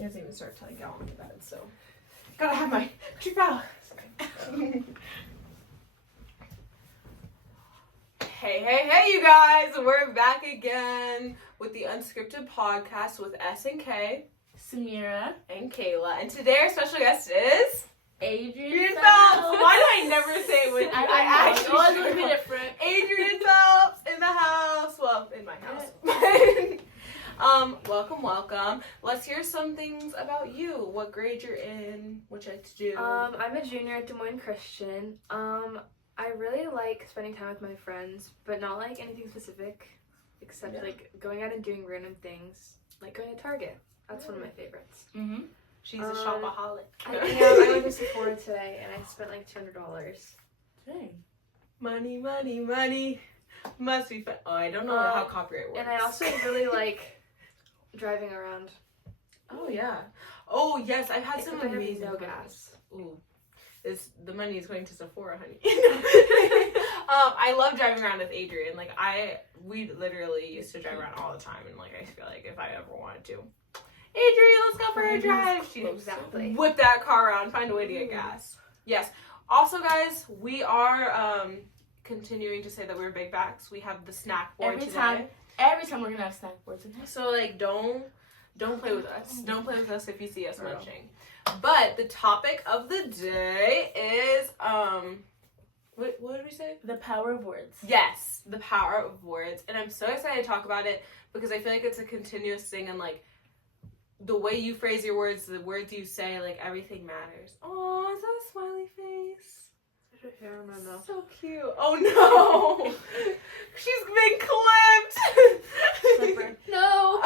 He hasn't even started till I get on the bed, so gotta have my treat out. Hey, you guys! We're back again with the Unscripted Podcast with S and K, Samira, and Kayla. And today our special guest is Adrian Phelps. Phelps. Why do I never say it with you? I actually always should would be know. different. Adrian Phelps in the house. Well, in my house. Welcome. Let's hear some things about you. What grade you're in, what you like to do. I'm a junior at Des Moines Christian. I really like spending time with my friends, but not like anything specific, except like going out and doing random things, like going to Target. That's one of my favorites. Mm-hmm. She's a shopaholic. I am. I went to Sephora today and I spent like $200. Dang. Money. Must be fun. Oh, I don't know how copyright works. And I also really like driving around. Oh, yeah. Oh, yes. I've had some Except I have amazing no cars. gas. Ooh. The money is going to Sephora, honey. I love driving around with Adrian. Like, we literally used to drive around all the time. And, like, I feel like if I ever wanted to, Adrian, let's go for a drive. She'd Exactly. whip that car around, find a way to get gas. Yes. Also, guys, we are continuing to say that we're big backs. We have the snack board Every today. time we're gonna have snack boards in here. So, like, don't play with us. Don't play with us if you see us munching. But the topic of the day is, what did we say? The power of words. Yes, the power of words. And I'm so excited to talk about it because I feel like it's a continuous thing, and, like, the way you phrase your words, the words you say, like, everything matters. Oh, is that a smiley face? So cute. Oh, no. She's been clipped. No.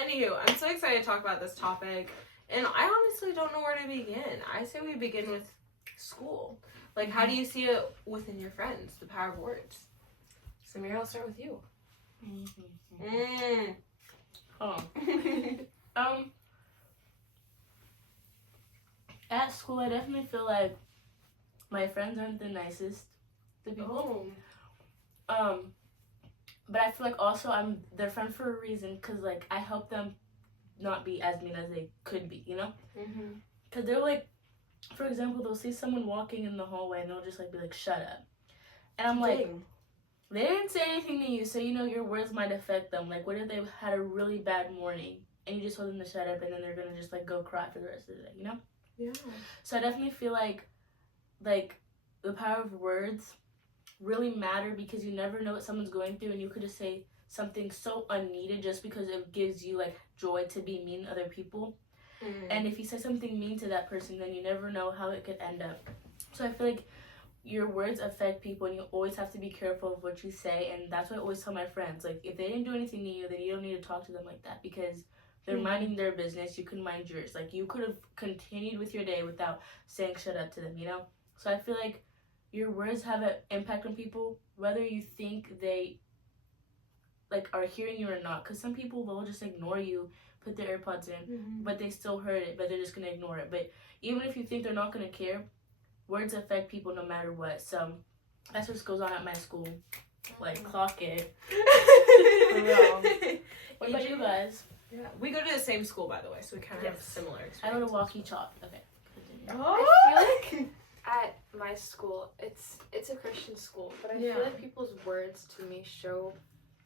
Anywho, I'm so excited to talk about this topic. And I honestly don't know where to begin. I say we begin with school. Like, how do you see it within your friends, the power of words? Samira, I'll start with you. At school, I definitely feel like my friends aren't the nicest to people. But I feel like also I'm their friend for a reason, because, like, I help them not be as mean as they could be, you know? Because they're like, for example, they'll see someone walking in the hallway and they'll just, like, be like, shut up. And I'm like, they didn't say anything to you, so, you know, your words might affect them. Like, what if they had a really bad morning and you just told them to shut up, and then they're going to just, like, go cry for the rest of the day, you know? Yeah. So I definitely feel like, the power of words really matter, because you never know what someone's going through, and you could just say something so unneeded just because it gives you, like, joy to be mean to other people. And if you say something mean to that person, then you never know how it could end up. So I feel like your words affect people, and you always have to be careful of what you say. And that's what I always tell my friends, like, if they didn't do anything to you, then you don't need to talk to them like that, because they're minding their business. You can mind yours. Like, you could have continued with your day without saying shut up to them, you know? So I feel like your words have an impact on people, whether you think they, like, are hearing you or not. Because some people, they'll just ignore you, put their AirPods in, but they still heard it, but they're just going to ignore it. But even if you think they're not going to care, words affect people no matter what. So that's what goes on at my school. Like, clock it. For real. What about you guys? Yeah. We go to the same school, by the way, so we kind of have similar experience. I go to Walkie Chalk. Okay. Continue. I feel like at my school, it's a Christian school, but I feel like people's words to me show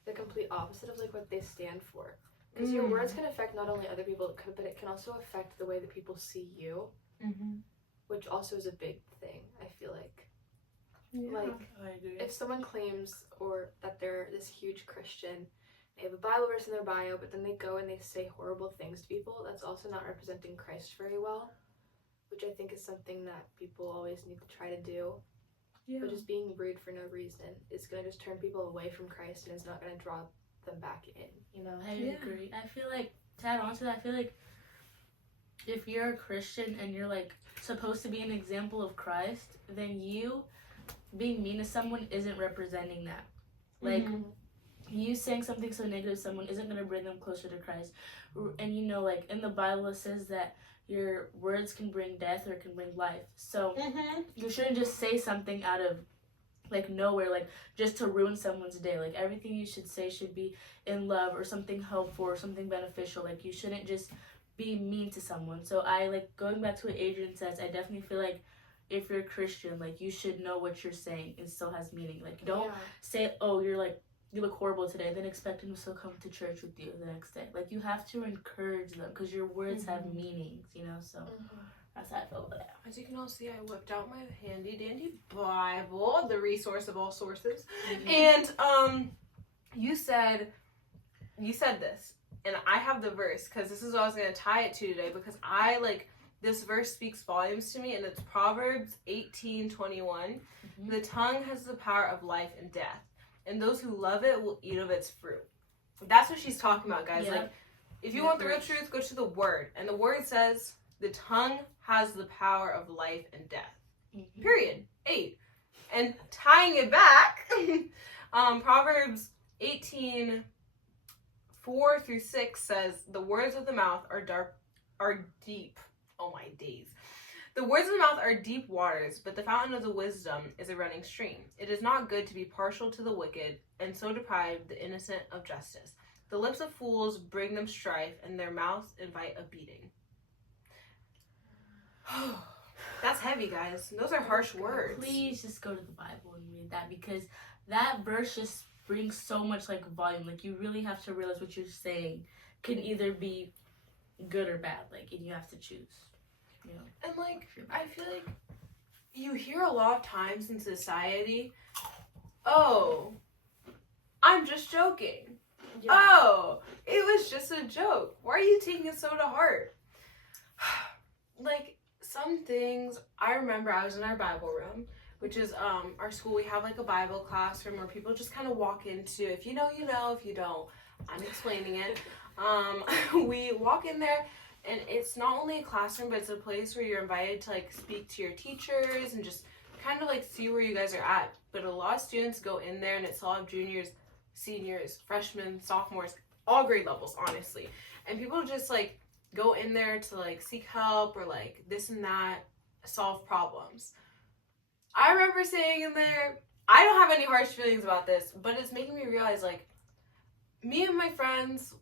the complete opposite of, like, what they stand for. Because your words can affect not only other people, but it can also affect the way that people see you, which also is a big thing, I feel like. Yeah. Like, I agree. if someone claims that they're this huge Christian, they have a Bible verse in their bio, but then they go and they say horrible things to people, that's also not representing Christ very well, which I think is something that people always need to try to do. Yeah. But just being rude for no reason is going to just turn people away from Christ, and it's not going to draw them back in, you know? I agree. I feel like, to add on to that, I feel like if you're a Christian and you're, like, supposed to be an example of Christ, then you being mean to someone isn't representing that. Like, you saying something so negative to someone isn't going to bring them closer to Christ. And, you know, like, in the Bible it says that your words can bring death or it can bring life. So you shouldn't just say something out of, like nowhere, like just to ruin someone's day. Like everything you should say should be in love or something helpful or something beneficial. Like you shouldn't just be mean to someone. So I like going back to what Adrian says, I definitely feel like if you're a Christian, like you should know what you're saying and still has meaning. Like don't say, oh, you look horrible today, then expect them to still come to church with you the next day. Like you have to encourage them because your words have meanings, you know. So that's how I feel about that. As you can all see, I whipped out my handy dandy Bible, the resource of all sources. And you said this, and I have the verse because this is what I was going to tie it to today, because I like this verse speaks volumes to me, and it's Proverbs 18:21. The tongue has the power of life and death, and those who love it will eat of its fruit. That's what she's talking about, guys. Like, if you want the real truth, go to the word, and the word says the tongue has the power of life and death. Period. 8. And tying it back, Proverbs 18:4-6 says, the words of the mouth are deep. Oh my days. The words of the mouth are deep waters, but the fountain of the wisdom is a running stream. It is not good to be partial to the wicked, and so deprive the innocent of justice. The lips of fools bring them strife, and their mouths invite a beating. That's heavy, guys. Those are harsh words. Please just go to the Bible and read that, because that verse just brings so much like volume. Like you really have to realize what you're saying can either be good or bad. Like, and you have to choose. You know? And like, I feel like you hear a lot of times in society, oh, I'm just joking. Yeah. Oh, it was just a joke. Why are you taking it so to heart? Like, some things, I remember I was in our Bible room, which is our school. We have like a Bible classroom where people just kind of walk into. If you know, you know. If you don't, I'm explaining it. We walk in there, and it's not only a classroom, but it's a place where you're invited to like speak to your teachers and just kind of like see where you guys are at. But a lot of students go in there, and it's a lot of juniors, seniors, freshmen, sophomores, all grade levels, honestly. And people just like go in there to like seek help or like this and that, solve problems. I remember sitting in there, I don't have any harsh feelings about this, but it's making me realize like me and my friends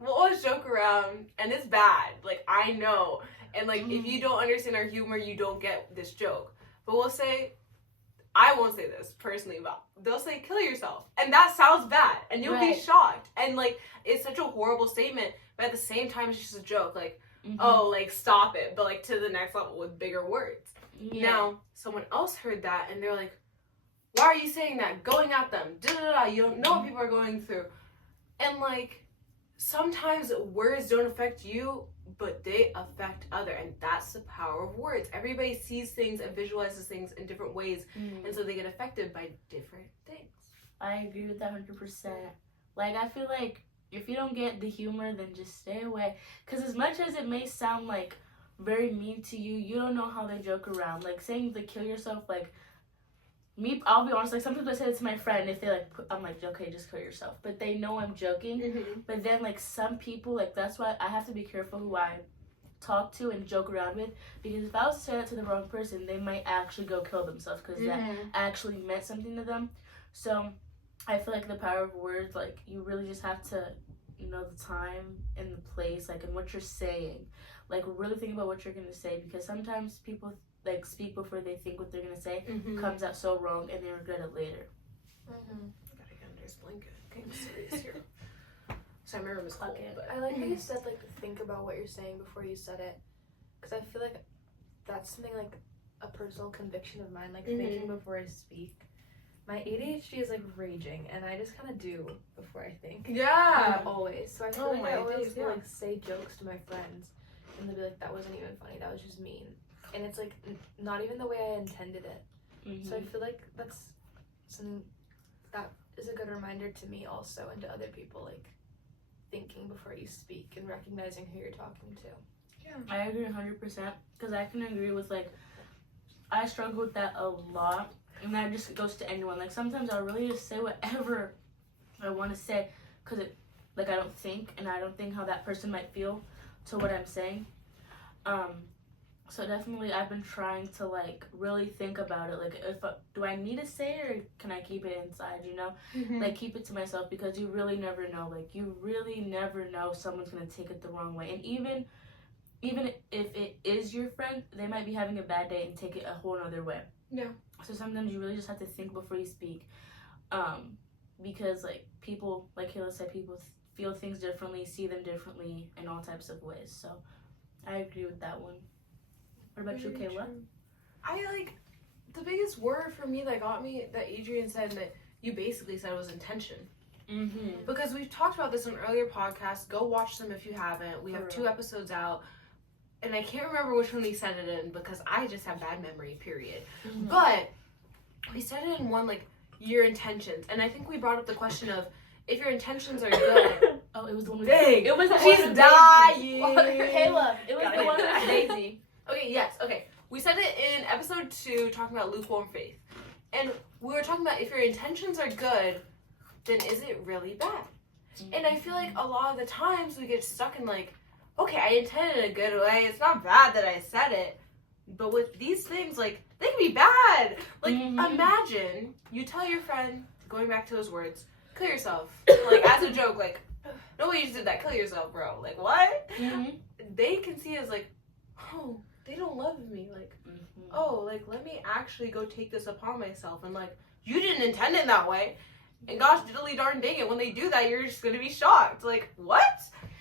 will always joke around, and it's bad. Like, I know. And like if you don't understand our humor, you don't get this joke. But we'll say, I won't say this personally, but they'll say kill yourself, and that sounds bad, and you'll be shocked, and like it's such a horrible statement, but at the same time it's just a joke, like oh, like stop it, but like to the next level with bigger words. Now someone else heard that, and they're like, why are you saying that, going at them, you don't know what people are going through. And like sometimes words don't affect you, but they affect other, and that's the power of words. Everybody sees things and visualizes things in different ways, and so they get affected by different things. I agree with that 100%. Like, I feel like if you don't get the humor, then just stay away. Because as much as it may sound like very mean to you, you don't know how they joke around. Like saying to kill yourself, like me, I'll be honest, like sometimes I say it to my friend, if they like, I'm like, okay, just kill yourself. But they know I'm joking. But then like some people, like that's why I have to be careful who I talk to and joke around with, because if I was to say that to the wrong person, they might actually go kill themselves because that actually meant something to them. So I feel like the power of words, like you really just have to know the time and the place, like, and what you're saying. Like really think about what you're gonna say, because sometimes people like speak before they think what they're gonna say, comes out so wrong and they regret it later. Gotta get under his blanket. Okay, I'm serious here. So my room is cold. But I like how you said like think about what you're saying before you said it, because I feel like that's something like a personal conviction of mine, like thinking before I speak. My ADHD is like raging, and I just kind of do before I think. Yeah. Always. So I feel like I always will, like say jokes to my friends, and they'll be like, "That wasn't even funny. That was just mean." And it's like not even the way I intended it. So I feel like that's something that is a good reminder to me also, and to other people, like thinking before you speak and recognizing who you're talking to. Yeah, I agree 100%, because I can agree with like I struggle with that a lot, and that just goes to anyone. Like sometimes I'll really just say whatever I want to say, because it like I don't think, and I don't think how that person might feel to what I'm saying. So definitely I've been trying to like really think about it. Like do I need to say it or can I keep it inside, you know? Like keep it to myself because you really never know. Like you really never know someone's going to take it the wrong way. And even if it is your friend, they might be having a bad day and take it a whole other way. Yeah. So sometimes you really just have to think before you speak. Because like people, like Kayla said, people feel things differently, see them differently in all types of ways. So I agree with that one. What about you, Kayla? I like the biggest word for me that got me that Adrian said that you basically said was intention. Mm-hmm. Because we've talked about this on earlier podcasts. Go watch them if you haven't. We have 2 episodes out. And I can't remember which one we said it in because I just have bad memory, period. Mm-hmm. But we said it in one, like, your intentions. And I think we brought up the question of if your intentions are good. Oh, it was the one with Dang. It was the She's one with dying. Kayla, it was Got the it. one with Daisy. Okay, yes, okay. We said it in episode 2, talking about lukewarm faith. And we were talking about if your intentions are good, then is it really bad? And I feel like a lot of the times we get stuck in like, okay, I intended it in a good way. It's not bad that I said it. But with these things, like, they can be bad. Like, imagine you tell your friend, going back to those words, kill yourself. Like, as a joke, like, no way you just did that. Kill yourself, bro. Like, what? They can see it as like, oh, they don't love me. Like, oh, like, let me actually go take this upon myself. And, like, you didn't intend it that way. And gosh, diddly darn dang it, when they do that, you're just going to be shocked. Like, what?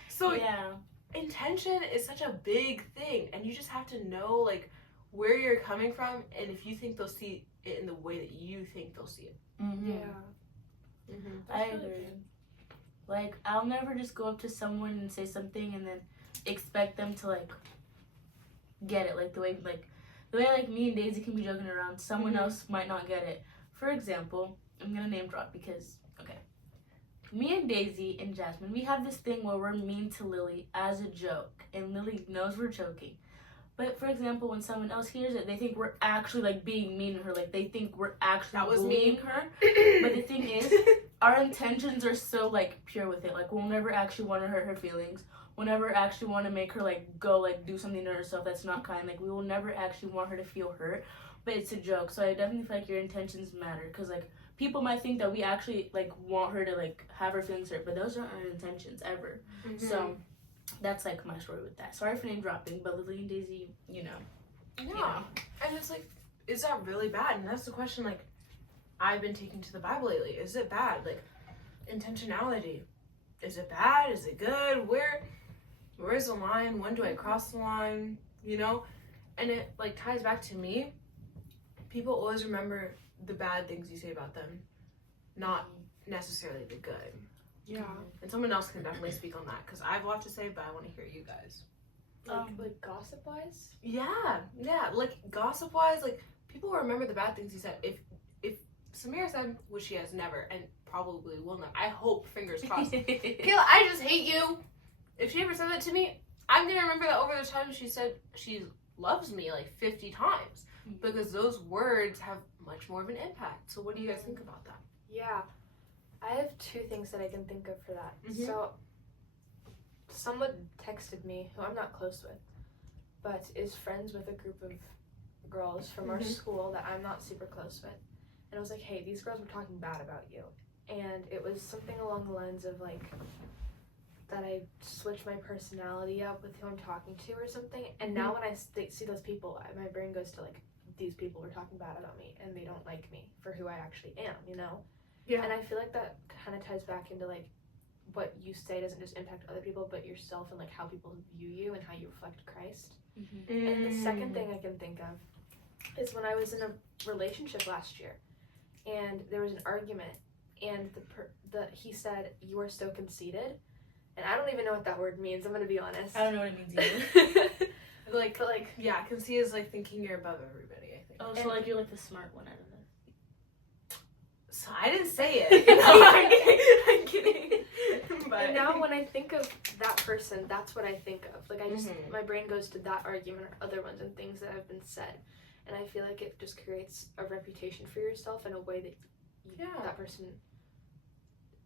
So, yeah. Intention is such a big thing. And you just have to know, like, where you're coming from. And if you think they'll see it in the way that you think they'll see it. Yeah. I agree. Like, I'll never just go up to someone and say something and then expect them to, like, get it. Like, the way, like, me and Daisy can be joking around, someone else might not get it. For example, I'm gonna name drop because, okay. Me and Daisy and Jasmine, we have this thing where we're mean to Lily as a joke. And Lily knows we're joking. But, for example, when someone else hears it, they think we're actually, like, being mean to her. Like, they think we're actually bullying her. But the thing is, our intentions are so, like, pure with it. Like, we'll never actually want to hurt her feelings. We'll never actually want to make her, like, go, like, do something to herself that's not kind. Like, we will never actually want her to feel hurt. But it's a joke. So I definitely feel like your intentions matter. Because, like, people might think that we actually, like, want her to, like, have her feelings hurt. But those aren't our intentions ever. So that's, like, my story with that. Sorry for name dropping, but Lily and Daisy, you know. Yeah. You know. And it's like, is that really bad? And that's the question, like, I've been taking to the Bible lately. Is it bad? Like, intentionality. Is it bad? Is it good? Where's the line? When do I cross the line? You know? And it, like, ties back to me. People always remember the bad things you say about them, not necessarily the good. Yeah. And someone else can definitely speak on that, because I have a lot to say, but I want to hear you guys. Like gossip-wise? Yeah. Like, gossip-wise, like, people will remember the bad things you said. If Samira said, which she has never, and probably will not, I hope, fingers crossed, Kayla, I just hate you. If she ever said that to me, I'm going to remember that over the time she said she loves me, like, 50 times. Because those words have much more of an impact. So what do you guys think about that? Yeah. I have 2 things that I can think of for that. So, someone texted me, who I'm not close with, but is friends with a group of girls from our school that I'm not super close with. And I was like, hey, these girls were talking bad about you. And it was something along the lines of, like, that I switch my personality up with who I'm talking to or something. And now when I see those people, my brain goes to, like, these people were talking bad about me and they don't like me for who I actually am, you know? Yeah. And I feel like that kind of ties back into, like, what you say doesn't just impact other people, but yourself and, like, how people view you and how you reflect Christ. And the second thing I can think of is when I was in a relationship last year, and there was an argument, and he said, "You are so conceited," and I don't even know what that word means. I'm gonna be honest. I don't know what it means either. But yeah, conceit is like thinking you're above everybody, I think. Oh, so like you're like the smart one out of this. So I didn't say it. I'm kidding. But And now when I think of that person, that's what I think of. Like, I just, my brain goes to that argument or other ones and things that have been said. And I feel like it just creates a reputation for yourself in a way that that person,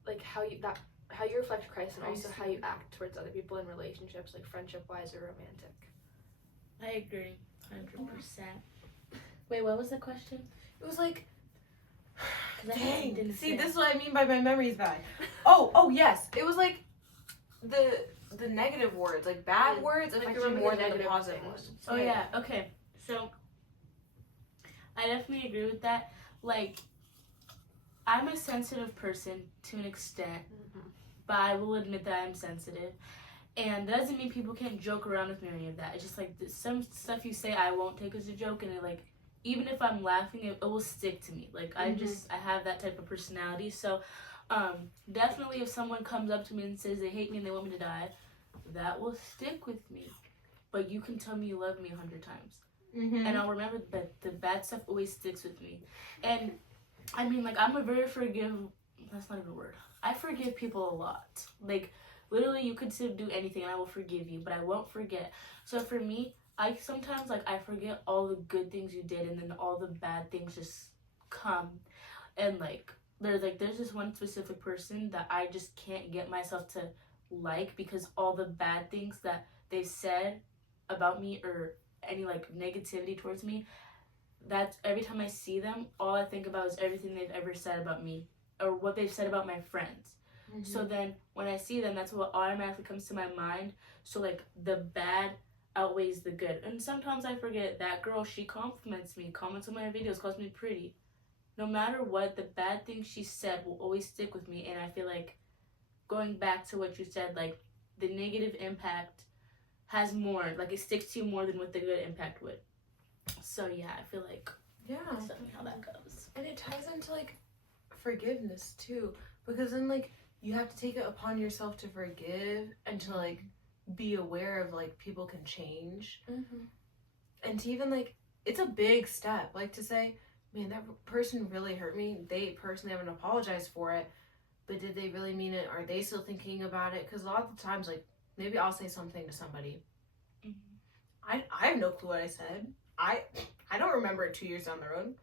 like, how you reflect Christ, and also how you act towards other people in relationships, like friendship-wise or romantic. I agree, 100%. Wait, what was the question? It was like, 'Cause I dang. didn't See, say. this is what I mean by my memory's bad. Oh, yes. It was like the negative words, like bad words Like, affect you remember more the than the negative positive things. ones. Oh yeah, okay. So I definitely agree with that. Like, I'm a sensitive person to an extent, but I will admit that I'm sensitive. And that doesn't mean people can't joke around with me or any of that. It's just like some stuff you say I won't take as a joke, and it, like, even if I'm laughing, it will stick to me. Like, I have that type of personality. So definitely if someone comes up to me and says they hate me and they want me to die, that will stick with me. But you can tell me you love me 100 times. And I'll remember that the bad stuff always sticks with me. And I mean, like, I'm a very that's not even a word. I forgive people a lot. Like, literally, you could do anything and I will forgive you, but I won't forget. So for me, I sometimes, like, I forget all the good things you did, and then all the bad things just come. And, like, there's this one specific person that I just can't get myself to like, because all the bad things that they've said about me, or any, like, negativity towards me, that's every time I see them, all I think about is everything they've ever said about me, or what they've said about my friends. So then when I see them, that's what automatically comes to my mind. So, like, the bad outweighs the good. And sometimes I forget, that girl, she compliments me, comments on my videos, calls me pretty. No matter what, the bad things she said will always stick with me. And I feel like, going back to what you said, like, the negative impact has more, like, it sticks to you more than what the good impact would. So yeah, I feel like that's definitely how that goes. And it ties into, like, forgiveness too, because then, like, you have to take it upon yourself to forgive and to, like, be aware of, like, people can change. And to even, like, it's a big step, like, to say, man, that person really hurt me. They personally haven't apologized for it, but did they really mean it? Are they still thinking about it? Because a lot of the times, like, maybe I'll say something to somebody. I have no clue what I said. I don't remember it 2 years down the road.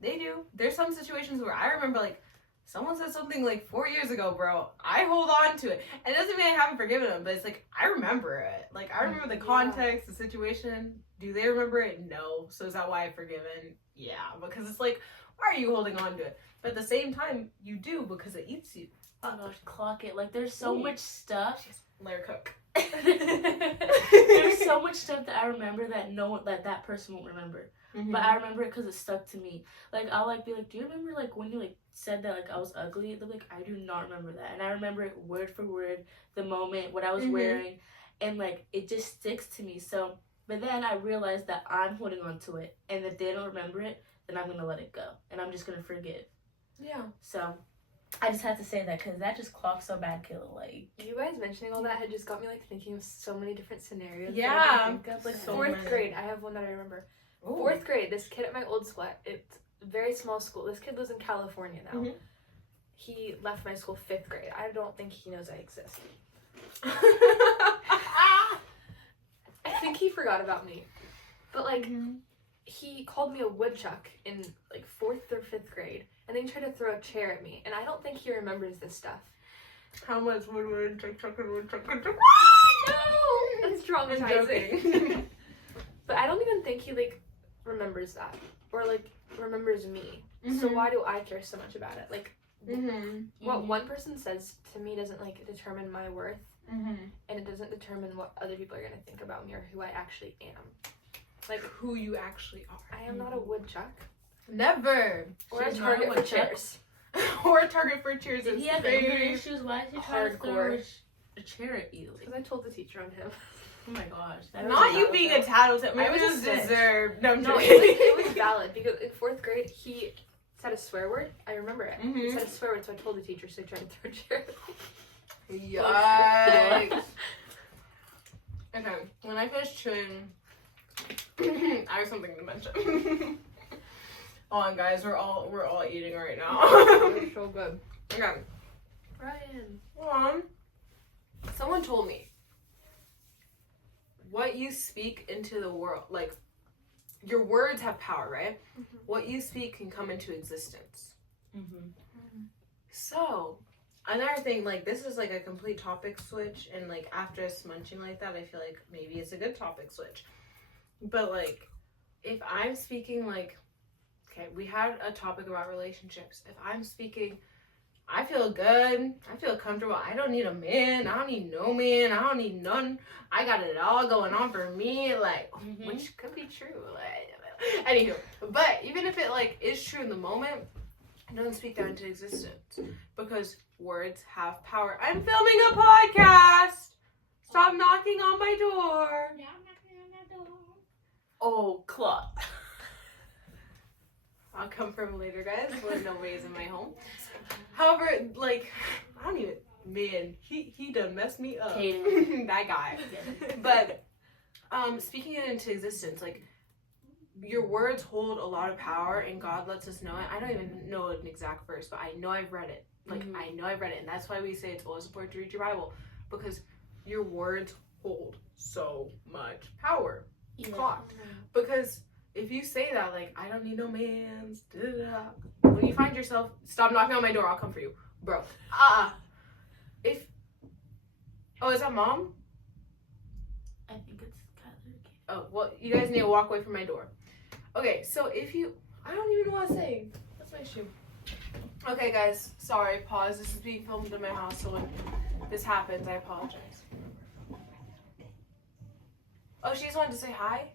They do. There's some situations where I remember, like, someone said something like 4 years ago, bro. I hold on to it. And it doesn't mean I haven't forgiven them, but it's like, I remember it. Like, I remember the context, the situation. Do they remember it? No. So is that why I've forgiven? Yeah. Because it's like, why are you holding on to it? But at the same time, you do, because it eats you. Oh gosh, clock it. Like, there's so much stuff. Let her cook. There's so much stuff that I remember that that person won't remember. But I remember it because it stuck to me. Like, I'll, like, be like, do you remember, like, when you, like, said that, like, I was ugly? They're like, I do not remember that. And I remember it word for word, the moment, what I was wearing, and, like, it just sticks to me. So, but then I realized that I'm holding on to it, and if they don't remember it, then I'm gonna let it go, and I'm just gonna forgive. Yeah. So I just had to say that because that just clocks so bad, Kayla. Like, you guys mentioning all that had just got me, like, thinking of so many different scenarios. Yeah. That I can think of. Like, So fourth many. grade, I have one that I remember. Ooh. Fourth grade, this kid at my old school, it's a very small school. This kid lives in California now. He left my school 5th grade. I don't think he knows I exist. I think he forgot about me. But, like, he called me a woodchuck in, like, 4th or 5th grade, and then he tried to throw a chair at me, and I don't think he remembers this stuff. How much wood, chuck? No! That's traumatizing. But I don't even think he, like, remembers that, or, like, remembers me. So why do I care so much about it? Like, what one person says to me doesn't, like, determine my worth, and it doesn't determine what other people are gonna think about me or who I actually am. Like, who you actually are. I am not a woodchuck. Never. Or a She's target not a for woodchuck. chairs. Or a target for cheers. did is he have anger very issues? Why is he trying to throw Hardcore. a chair at you? Like, Because I told the teacher on him. oh my gosh. Not you being a tattletale. Maybe I was it a was snitch. deserved. No, I'm No, joking. it was valid because in 4th grade he said a swear word. I remember it. He said a swear word, so I told the teacher, so he tried to throw a chair. Yikes. Okay, when I finish chewing, I have something to mention. Hold on, guys, we're all eating right now. It's so good. Okay, Ryan. hold on. Someone told me what you speak into the world, like, your words have power, right? What you speak can come into existence. So, another thing, like, this is, like, a complete topic switch, and, like, after us munching like that, I feel like maybe it's a good topic switch. But like, if I'm speaking like, okay, we had a topic about relationships. If I'm speaking, I feel good. I feel comfortable. I don't need a man. I don't need no man. I don't need none. I got it all going on for me. Like, which could be true. Like, anywho, but even if it like is true in the moment, don't speak that into existence because words have power. I'm filming a podcast. Stop knocking on my door. Yeah, I'm knocking on that door. Oh, clock. I'll confirm later, guys, when nobody's in my home. However, like, I don't even, man, he done messed me up. That guy. But, speaking it into existence, like, your words hold a lot of power and God lets us know it. I don't even know an exact verse, but I know I've read it. Like, I know I've read it. And that's why we say it's always important to read your Bible because your words hold so much power. Yeah. Clock. Because if you say that, like, I don't need no mans, when you find yourself, stop knocking on my door, I'll come for you. Bro. If, oh, is that mom? I think it's Kyler. Oh, well, you guys need to walk away from my door. Okay, so if you, I don't even know what I'm saying. That's my shoe. Okay, guys, sorry, pause. This is being filmed in my house, so when this happens, I apologize. Oh, she just wanted to say hi?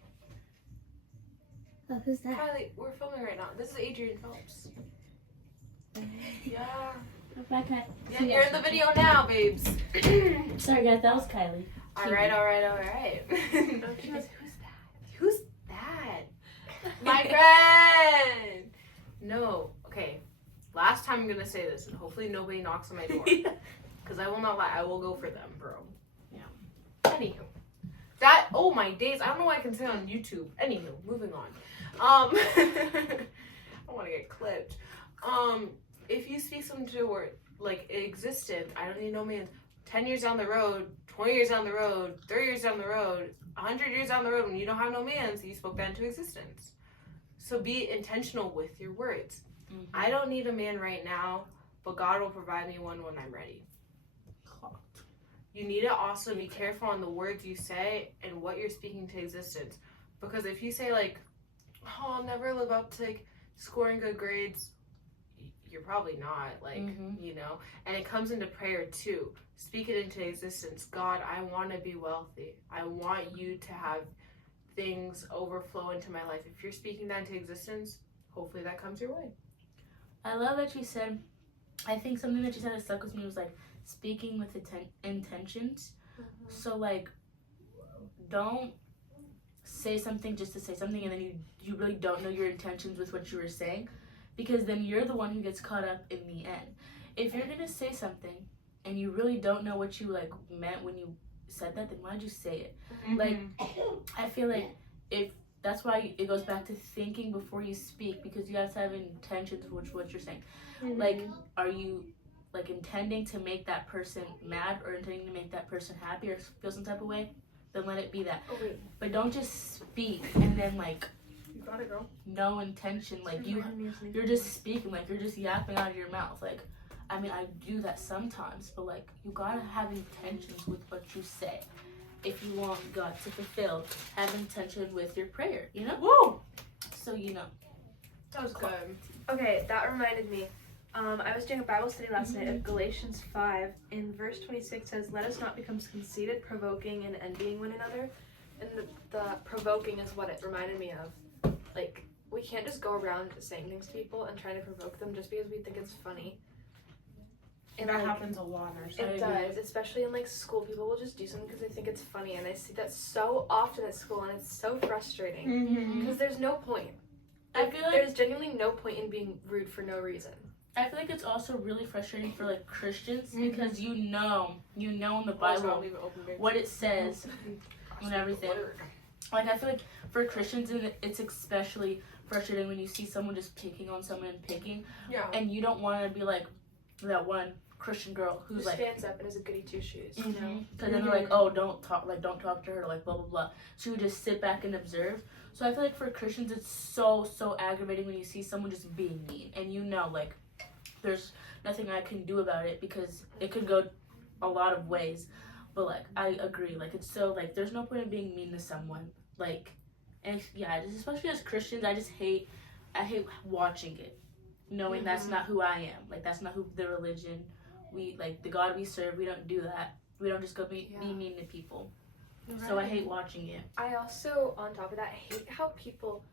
Oh, who's that? Kylie, we're filming right now. This is Adrian Phelps. Yeah. Yeah, you're in the video now, babes. Sorry, guys, that was Kylie. Alright. Who's that? Who's that? My friend! No. Okay. Last time I'm gonna say this, and hopefully nobody knocks on my door. Because I will not lie. I will go for them, bro. Yeah. Anywho. That, oh my days. I don't know what I can say on YouTube. Anywho, moving on. I want to get clipped. If you speak something to a word, like existent, I don't need no man. 10 years down the road, 20 years down the road, 30 years down the road, 100 years down the road, when you don't have no mans, you spoke that into existence. So be intentional with your words. I don't need a man right now, but God will provide me one when I'm ready. You need to also be careful on the words you say and what you're speaking to existence. Because if you say like, oh, I'll never live up to like scoring good grades, you're probably not, like, you know. And it comes into prayer too. Speak it into existence. God, I want to be wealthy. I want you to have things overflow into my life. If you're speaking that into existence, hopefully that comes your way. I love that you said, I think something that you said that stuck with me was like speaking with intentions. So like, don't say something just to say something and then you really don't know your intentions with what you were saying, because then you're the one who gets caught up in the end. If you're gonna say something and you really don't know what you like meant when you said that, then why'd you say it? Like, I feel like if that's why it goes back to thinking before you speak, because you have to have intentions with what you're saying. Like, are you like intending to make that person mad or intending to make that person happy or feel some type of way? Then let it be that. But don't just speak and then like, You got it, girl. no intention. Like you're just speaking, like you're just yapping out of your mouth. Like, I mean, I do that sometimes, but like you gotta have intentions with what you say. If you want God to fulfill, have intention with your prayer, you know? Woo! So, you know. That was good. Okay, that reminded me. I was doing a Bible study last night of Galatians 5. In verse 26 says, "Let us not become conceited, provoking, and envying one another." And the provoking is what it reminded me of. Like, we can't just go around saying things to people and trying to provoke them just because we think it's funny. And that like, happens a lot in our It does, especially in like school. People will just do something because they think it's funny, and I see that so often at school, and it's so frustrating because there's no point. I feel like there's genuinely no point in being rude for no reason. I feel like it's also really frustrating for like Christians because you know in the Bible what it says and everything. Like, I feel like for Christians, it's especially frustrating when you see someone just picking on someone and picking, and you don't want to be like that one Christian girl who's like stands up and is a goody two shoes, you know? Because then they're like, oh, don't talk to her, like blah blah blah. She would just sit back and observe. So I feel like for Christians, it's so aggravating when you see someone just being mean, and you know, like, there's nothing I can do about it because it could go a lot of ways. But like, I agree, like, it's so like there's no point in being mean to someone. Like, And just especially as Christians, I hate watching it, knowing that's not who I am. Like, that's not who the religion, we, like, the God we serve, we don't do that. We don't just go be mean to people. Right. So I hate watching it. I also, on top of that, hate how people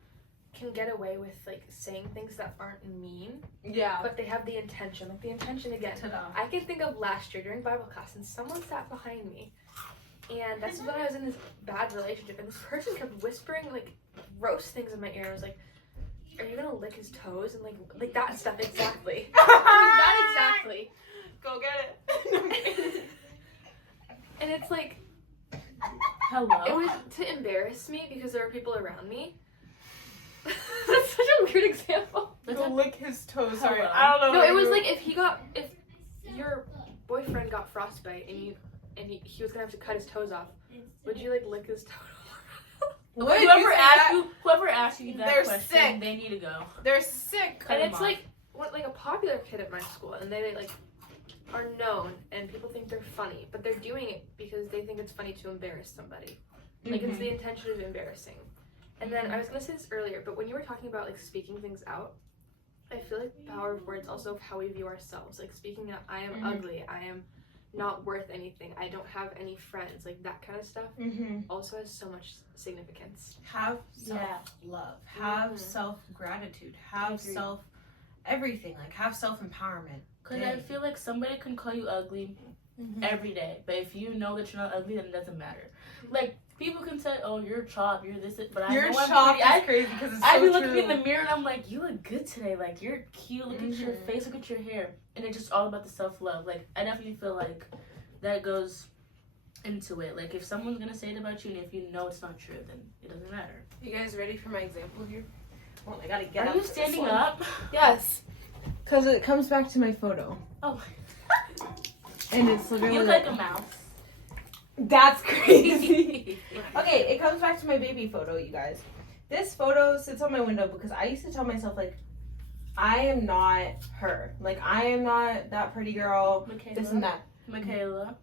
can get away with, like, saying things that aren't mean. Yeah. But they have the intention. Like, the intention again. Ta-da. I can think of last year during Bible class, and someone sat behind me. And that's when I was in this bad relationship. And this person kept whispering, like, gross things in my ear. I was like, are you gonna lick his toes? And, like that stuff, exactly. That exactly. Go get it. And it's like, hello? It was to embarrass me because there were people around me. That's such a weird example. Go lick his toes. Sorry, Hello. I don't know. No, it was like if your boyfriend got frostbite and he was gonna have to cut his toes off, would you like lick his toes? Whoever asked you that they're question, sick. They need to go. They're sick. And it's like a popular kid at my school, and they like are known, and people think they're funny, but they're doing it because they think it's funny to embarrass somebody. Like it's the intention of embarrassing. And then I was gonna say this earlier, but when you were talking about like speaking things out, I feel like the power of words also of how we view ourselves. Like speaking out, I am ugly, I am not worth anything, I don't have any friends, like that kind of stuff also has so much significance. Have self-love, have self-gratitude, have everything, like have self-empowerment. Because I feel like somebody can call you ugly every day, but if you know that you're not ugly, then it doesn't matter. Like, people can say, oh, you're chopped, you're this, but I know I'm pretty. Is crazy because it's I so be looking true. in the mirror and I'm like, you look good today, like, you're cute, look at your face, look at your hair, and it's just all about the self-love. Like, I definitely feel like that goes into it. Like, if someone's gonna say it about you and if you know it's not true, then it doesn't matter. You guys ready for my example here? Well, I gotta get Are up you for this standing one. up? Yes. Because it comes back to my photo. Oh. And it's literally You look like a mouse. That's crazy. Okay, it comes back to my baby photo, you guys. This photo sits on my window because I used to tell myself, like, I am not her. Like, I am not that pretty girl, this and that. Michaela.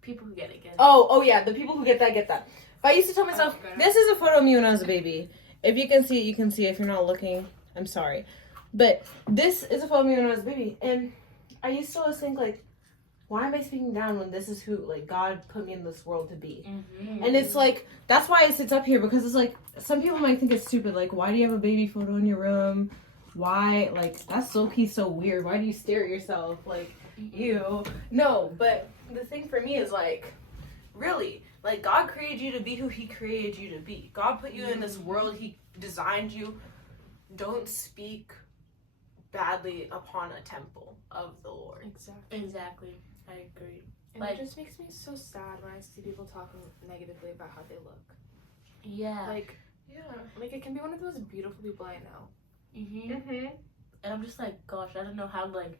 People who get it, Oh, yeah, the people who get that. But I used to tell myself, this is a photo of me when I was a baby. If you can see it, you can see it. If you're not looking, I'm sorry. But this is a photo of me when I was a baby. And I used to always think, like, why am I speaking down when this is who, like, God put me in this world to be? And it's like, that's why it sits up here, because it's like, some people might think it's stupid. Like, why do you have a baby photo in your room? Why? Like, that's low-key so weird. Why do you stare at yourself? Like, ew. No, but the thing for me is, like, really, like, God created you to be who he created you to be. God put you in this world. He designed you. Don't speak badly upon a temple of the Lord. Exactly. I agree. And it just makes me so sad when I see people talking negatively about how they look. Yeah. Like it can be one of the most beautiful people I know. And I'm just like, gosh, I don't know how to, like,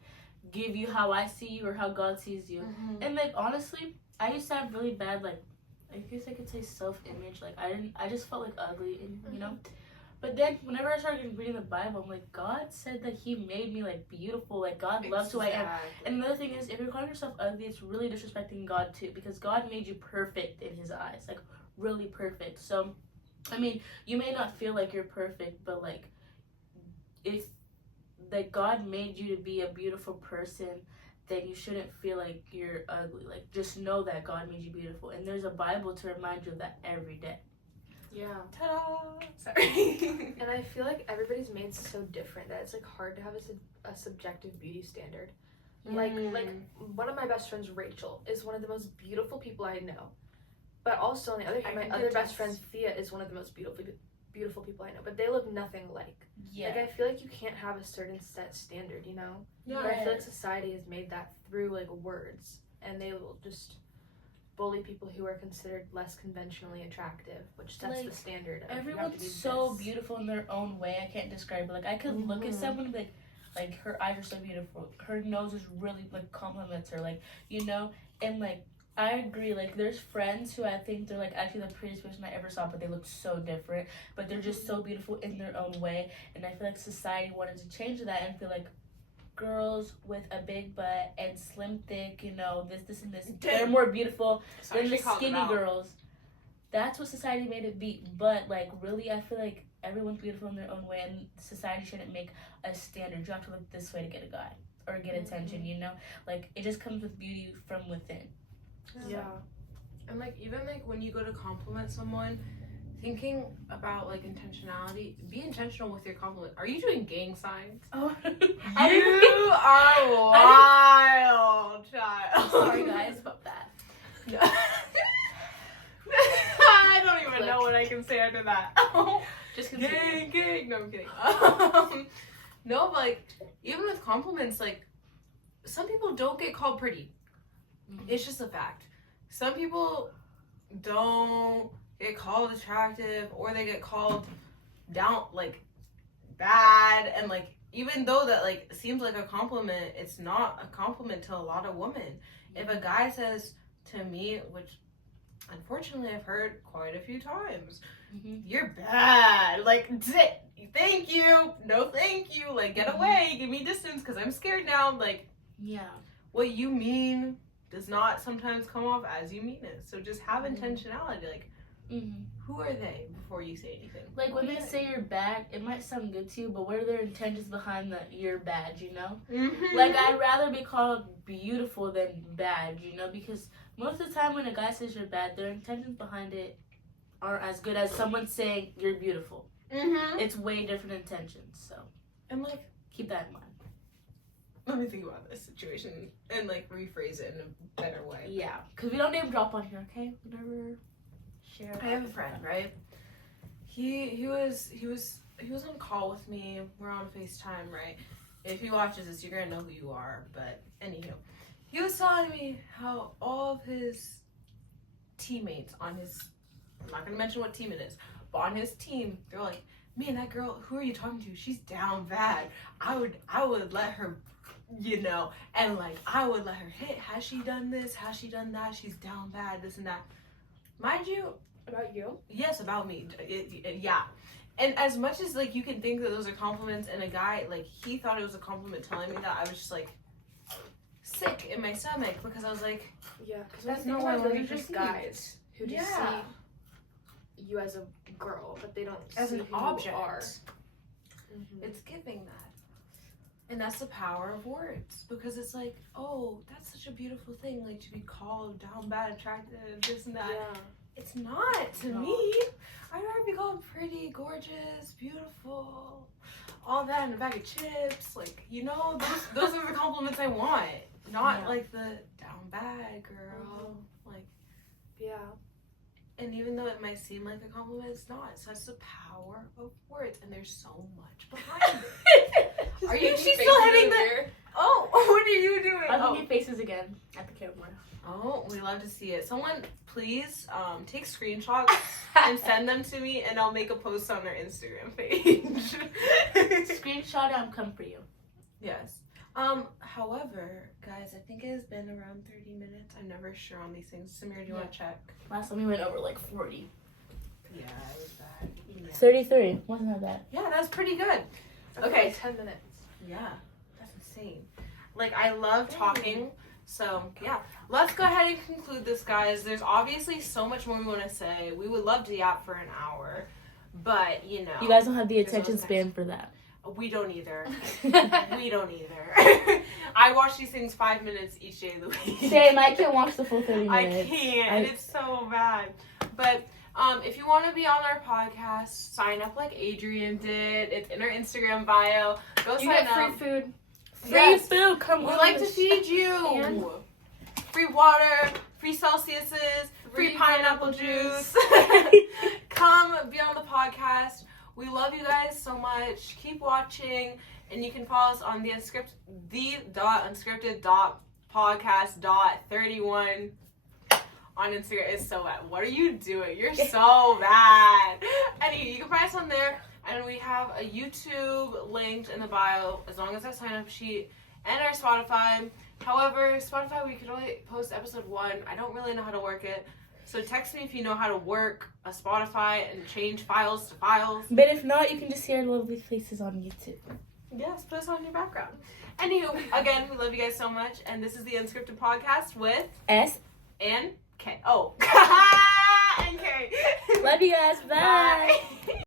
give you how I see you or how God sees you. And, like, honestly, I used to have really bad, like, I guess I could say self-image. Like, I just felt, like, ugly, and, you know? But then, whenever I started reading the Bible, I'm like, God said that he made me, like, beautiful. Like, God loves who I am. And another thing is, if you're calling yourself ugly, it's really disrespecting God, too. Because God made you perfect in his eyes. Like, really perfect. So, I mean, you may not feel like you're perfect, but, like, if, like, God made you to be a beautiful person, then you shouldn't feel like you're ugly. Like, just know that God made you beautiful. And there's a Bible to remind you of that every day. Yeah. Ta-da! Sorry. And I feel like everybody's made so different that it's like hard to have a subjective beauty standard. Like one of my best friends, Rachel, is one of the most beautiful people I know. But also on the other hand, my other best friend, Thea, is one of the most beautiful people I know. But they look nothing like. Yeah. Like I feel like you can't have a certain set standard, you know? Yeah. But I feel like society has made that through like words, and they will just bully people who are considered less conventionally attractive, which sets the standard. Of Everyone's so beautiful in their own way. I can't describe it. Like, I could look at someone and be like, her eyes are so beautiful. Her nose is really, like, compliments her. Like, you know? And, like, I agree. Like, there's friends who I think they're, like, actually the prettiest person I ever saw, but they look so different. But they're just so beautiful in their own way. And I feel like society wanted to change that and feel like girls with a big butt and slim thick, you know, this and this, they're more beautiful than the skinny girls that's what society made it be. But like really, I feel like everyone's beautiful in their own way, and society shouldn't make a standard. You have to look this way to get a guy or get attention. You know, like it just comes with beauty from within. Yeah. And like even like when you go to compliment someone, thinking about like intentionality, be intentional with your compliment. Are you doing gang signs? Oh, You are wild, child. Sorry guys about that. I don't even know what I can say after that. Just continue. Gang. No, I'm kidding. No, but like even with compliments, like some people don't get called pretty. It's just a fact. Some people don't get called attractive, or they get called down, like bad, and like even though that like seems like a compliment, it's not a compliment to a lot of women. If a guy says to me, which unfortunately I've heard quite a few times, you're bad, like thank you, no thank you, like get away, give me distance because I'm scared now, like Yeah. what you mean does not sometimes come off as you mean it. So just have intentionality, like who are they before you say anything? Like when they say you're bad, it might sound good to you, but what are their intentions behind the you're bad, you know? Like I'd rather be called beautiful than bad, you know, because most of the time when a guy says you're bad, their intentions behind it aren't as good as someone saying you're beautiful. It's way different intentions, so And like, keep that in mind. let me think about this situation and like rephrase it in a better way. Yeah, because we don't name drop on here, okay? We never share. I have a friend, right? He was on call with me. We're on FaceTime, right? If he watches this, you're gonna know who you are. But anywho, he was telling me how all of his teammates on his, I'm not gonna mention what team it is, but on his team, they're like, man, that girl, who are you talking to? She's down bad. I would let her, you know, and like I would let her hit. Has she done this? Has she done that? She's down bad, this and that. Mind you, About you? yes, about me. Yeah. And as much as like you can think that those are compliments, and a guy like he thought it was a compliment telling me that, I was just like sick in my stomach because I was like, Yeah, because That's when not you what I think about it, wanted those are to just see. guys who just Yeah. see you as a girl, but they don't as see an who object. you are. It's giving that. And that's the power of words, because it's like, oh, that's such a beautiful thing, like to be called down bad, attractive, this and that. Yeah. It's not to No. me. I'd rather be called pretty, gorgeous, beautiful, all that in a bag of chips. Like, you know, those are the compliments I want. Not Yeah. like the down bad girl. Like, Yeah. and even though it might seem like a compliment, it's not. It's just the power of words, and there's so much behind it. Are you? She's still hitting the. Oh, what are you doing? I'll give you faces again at the camera. Oh, we love to see it. Someone, please, take screenshots and send them to me, and I'll make a post on our Instagram page. Screenshot it, I'm coming for you. Yes. However, guys, I think it has been around 30 minutes. I'm never sure on these things. Samir, do you want to check? Last time we went over like 40. Yeah, it was bad. Yeah. 33. Wasn't that bad? Yeah, that's pretty good. Okay, Okay. 10 minutes. Yeah, that's insane. Like, I love talking. So, yeah. Let's go ahead and conclude this, guys. There's obviously so much more we want to say. We would love to yap for an hour. But, you know. You guys don't have the Here's attention what's span for that. We don't either. We don't either. I watch these things 5 minutes each day of the week. Same, I can't watch the full 30 I minutes. can't. And it's so bad. But if you want to be on our podcast, sign up like Adrian did. It's in our Instagram bio. Go You sign get up. free food. Free food, come We on. like to feed you. And- Free water, free Celsiuses, free pineapple juice. Come be on the podcast. We love you guys so much. Keep watching, and you can follow us on the.unscripted.podcast.31 on Instagram. It's so bad. What are you doing? You're so bad. Anyway, you can find us on there, and we have a YouTube linked in the bio, as long as our sign-up sheet, and our Spotify. However, Spotify, we can only post episode 1. I don't really know how to work it. So text me if you know how to work a Spotify and change files to files. But if not, you can just see our lovely faces on YouTube. Yes, put us on your background. Anywho, again, we love you guys so much. And this is the Unscripted Podcast with S. and K. Oh. Okay. Love you guys. Bye. Bye.